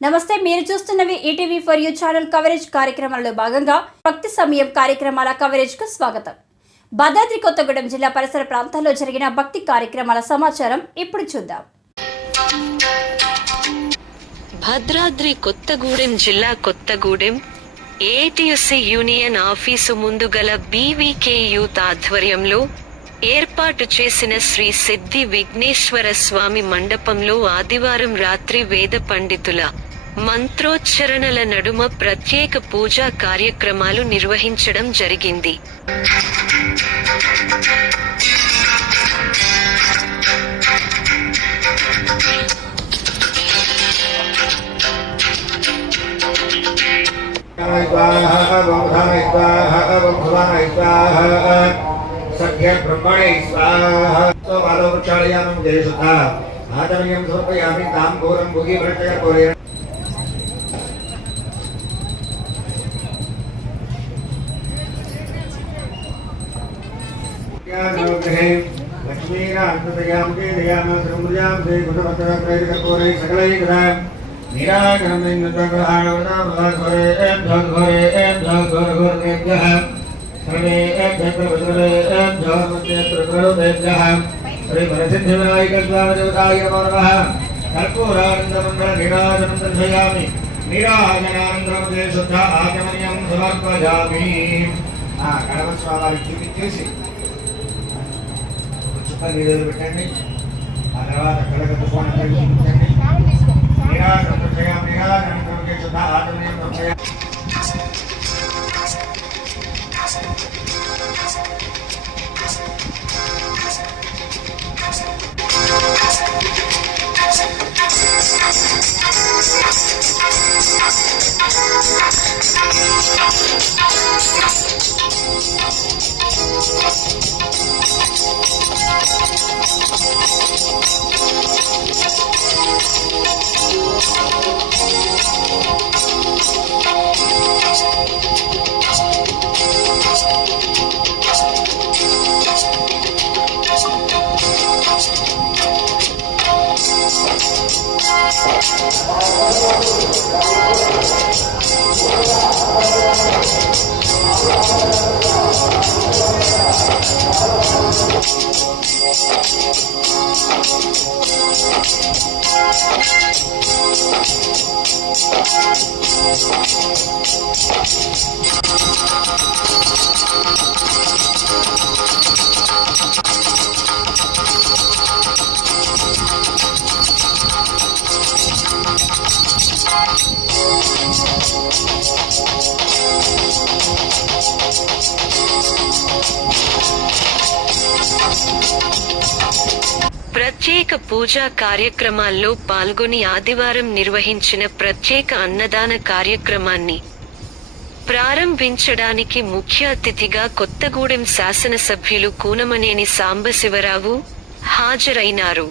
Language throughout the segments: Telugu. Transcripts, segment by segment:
నమస్తే, మీరు చూస్తున్నవి ETV for you channel coverage కార్యక్రమంలో భాగంగా భక్తి సమయం కార్యక్రమాల కవరేజ్ కు స్వాగతం. భద్రాద్రి కొత్తగూడెం జిల్లా పరిసర ప్రాంతాల్లో జరిగిన భక్తి కార్యక్రమాల సమాచారం ఇప్పుడు చూద్దాం. భద్రాద్రి కొత్తగూడెం జిల్లా కొత్తగూడెం ఏఐటీయూసీ యూనియన్ ఆఫీసు ముందు గల బీవీకే యూత్ ఆధ్వర్యంలో ఏర్పాటు చేసిన శ్రీ సిద్ధి విఘ్నేశ్వర స్వామి మండపంలో ఆదివారం రాత్రి వేద పండితుల మంత్రోచ్చరణల నడుమ ప్రత్యేక పూజా కార్యక్రమాలు నిర్వహించడం జరిగింది. सख्य ब्रह्मणे स्वाहा तो वालो प्रचालयामं देशुद्धा आदरणीयं समर्पयामि तां घोरं भुगि भृतय कोरेण लक्ष्मीनाथदयां के दयाम समुद्रयां से गुणवत्ता प्रैरक कोरे सकलै ग्रह निराकरं निन्दग्रहाणवना भगवरे भगवरे श्री भरसिद्धिविनायक स्वामिदेवताय नमो नमः. कर्पूरानन्दमण्डल नीराजनं दर्शयामि. नीराजनानन्दं शुद्ध आचमनीयं समर्पयामि. గణపతిస్వామికి చూపించేసి చుక్క నీళ్ళు పెట్టండి. ఆ తర్వాత కళ్ళకు ఫోన్ చూపించండి. నీరాజనం దర్శయామి. నీరాజనం శుద్ధ ఆచమనీయం దర్శయామి. ప్రత్యేక పూజా కార్యక్రమాల్లో పాల్గొని ఆదివారం నిర్వహించిన ప్రత్యేక అన్నదాన కార్యక్రమాన్ని ప్రారంభించడానికి ముఖ్య అతిథిగా కొత్తగూడెం శాసనసభ్యులు కూనమనేని సాంబశివరావు హాజరైనారు.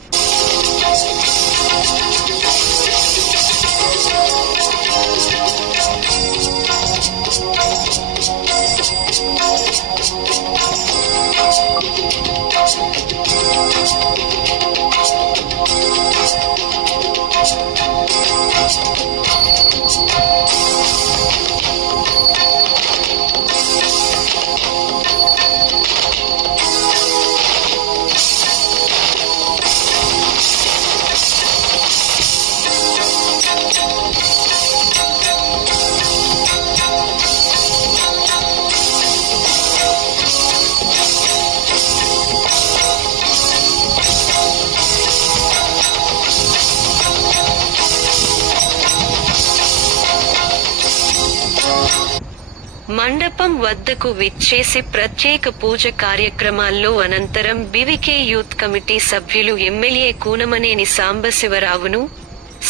మండపం వద్దకు విచ్చేసి ప్రత్యేక పూజ కార్యక్రమాల్లో అనంతరం బీవీకే యూత్ కమిటీ సభ్యులు ఎమ్మెల్యే కూనమనేని సాంబశివరావును,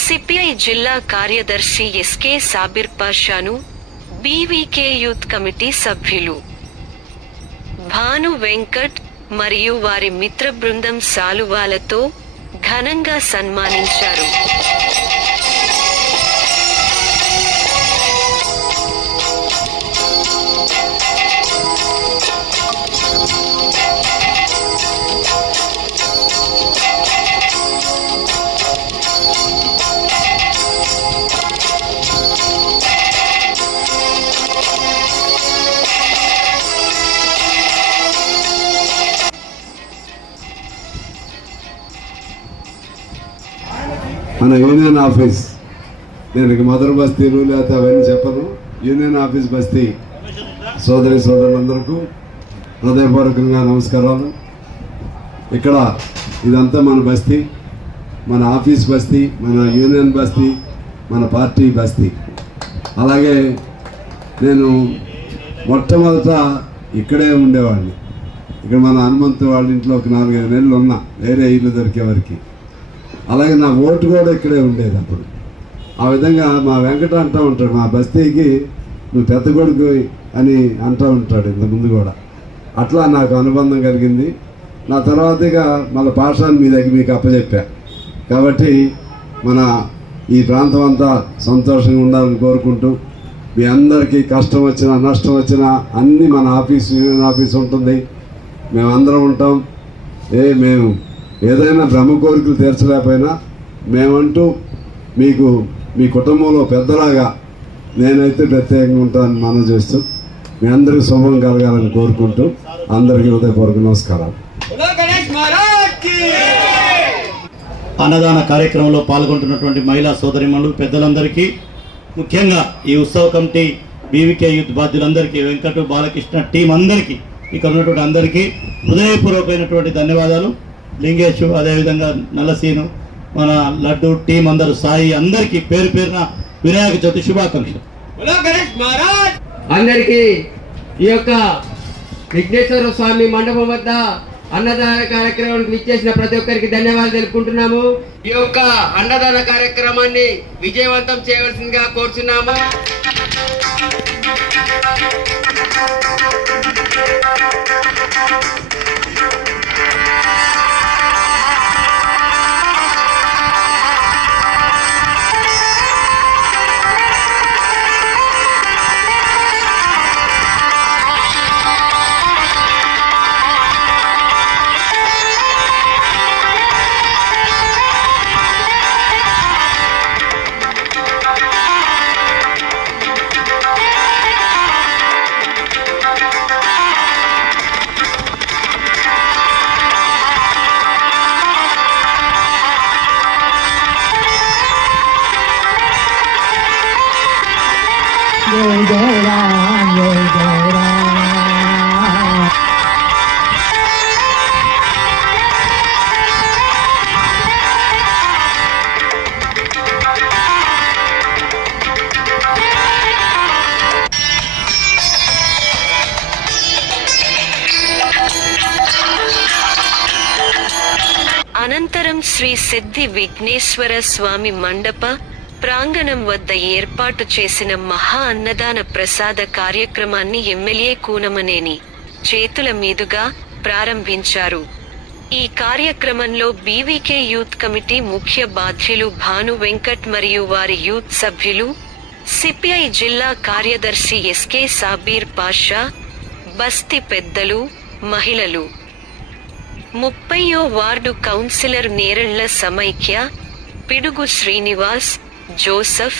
సిపిఐ జిల్లా కార్యదర్శి ఎస్కే సాబిర్ పాషాను, బీవీకే యూత్ కమిటీ సభ్యులు భాను వెంకట్ మరియు వారి మిత్ర బృందం సాలువాలతో ఘనంగా సన్మానించారు. మన యూనియన్ ఆఫీస్, నేను మధుర బస్తీలు లేకపోతే అవన్నీ చెప్పను, యూనియన్ ఆఫీస్ బస్తీ సోదరి సోదరులందరికీ హృదయపూర్వకంగా నమస్కారాలు. ఇక్కడ ఇదంతా మన బస్తీ, మన ఆఫీస్ బస్తీ, మన యూనియన్ బస్తీ, మన పార్టీ బస్తీ. అలాగే నేను మొట్టమొదట ఇక్కడే ఉండేవాడిని. ఇక్కడ మన హనుమంతు వాళ్ళ ఇంట్లో ఒక 4-5 నెలలు ఉన్నా, వేరే ఇల్లు దొరికే వరకు. అలాగే నా ఓటు కూడా ఇక్కడే ఉండేది అప్పుడు. ఆ విధంగా మా వెంకట అంటూ ఉంటాడు, మా బస్తీకి నువ్వు పెద్ద కొడుకు అని అంటూ ఉంటాడు ఇంతకుముందు కూడా. అట్లా నాకు అనుబంధం కలిగింది. నా తర్వాతగా మళ్ళీ పాఠశాల మీ దగ్గర మీకు అప్పచెప్పా. కాబట్టి మన ఈ ప్రాంతం అంతా సంతోషంగా ఉండాలని కోరుకుంటూ, మీ అందరికీ కష్టం వచ్చినా నష్టం వచ్చినా అన్నీ మన ఆఫీస్, యూనియన్ ఆఫీస్ ఉంటుంది, మేమందరం ఉంటాం. మేము ఏదైనా బ్రహ్మ కోరికలు తీర్చలేకపోయినా మేమంటూ మీకు మీ కుటుంబంలో పెద్దలాగా నేనైతే ప్రత్యేకంగా ఉంటానని మనం చేస్తూ మీ అందరికీ శుభం కలగాలని కోరుకుంటూ అందరికీ హృదయపూర్వక నమస్కారాలు. అన్నదాన కార్యక్రమంలో పాల్గొంటున్నటువంటి మహిళా సోదరిమణులు పెద్దలందరికీ, ముఖ్యంగా ఈ ఉత్సవ కమిటీ బీవీకే యూత్ బాధ్యులందరికీ, వెంకట బాలకృష్ణ టీం అందరికీ, ఇక్కడ ఉన్నటువంటి అందరికీ హృదయపూర్వకమైనటువంటి ధన్యవాదాలు. లింగేష్, అదేవిధంగా నల్లసీను, మన లడ్డు టీం అందరూ, సాయి, అందరికీ పేరు పేరున వినాయక చవితి శుభాకాంక్షలు. అందరికీ ఈ యొక్క విఘ్నేశ్వర స్వామి మండపం వద్ద అన్నదాన కార్యక్రమానికి విచ్చేసిన ప్రతి ఒక్కరికి ధన్యవాదాలు తెలుపుకుంటున్నాము. ఈ యొక్క అన్నదాన కార్యక్రమాన్ని విజయవంతం చేయవలసిందిగా కోరుచున్నాము. అనంతరం శ్రీ సిద్ధి విఘ్నేశ్వర స్వామి మండప ప్రాంగణం వద్ద ఏర్పాటు చేసిన మహా అన్నదాన ప్రసాద కార్యక్రమాన్ని ఎమ్మెల్యే కూనమనేని చేతుల మీదుగా ప్రారంభించారు. ఈ కార్యక్రమంలో బీవీకే యూత్ కమిటీ ముఖ్య బాధ్యులు భాను వెంకట్ మరియు వారి యూత్ సభ్యులు, సిపిఐ జిల్లా కార్యదర్శి ఎస్కే సాబీర్ పాషా, బస్తీ పెద్దలు, మహిళలు, 30వ వార్డు కౌన్సిలర్ నేరళ్ల సమైక్య, పిడుగు శ్రీనివాస్, జోసఫ్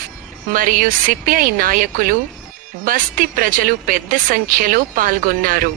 మరియు సిపిఐ నాయకులు, బస్తీ ప్రజలు పెద్ద సంఖ్యలో పాల్గొన్నారు.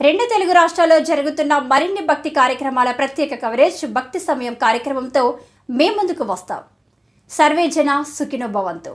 రెండు తెలుగు రాష్ట్రాల్లో జరుగుతున్న మరిన్ని భక్తి కార్యక్రమాల ప్రత్యేక కవరేజ్ భక్తి సమయం కార్యక్రమంతో మేము ముందుకు వస్తాం. సర్వే జన సుఖినో భవంతు.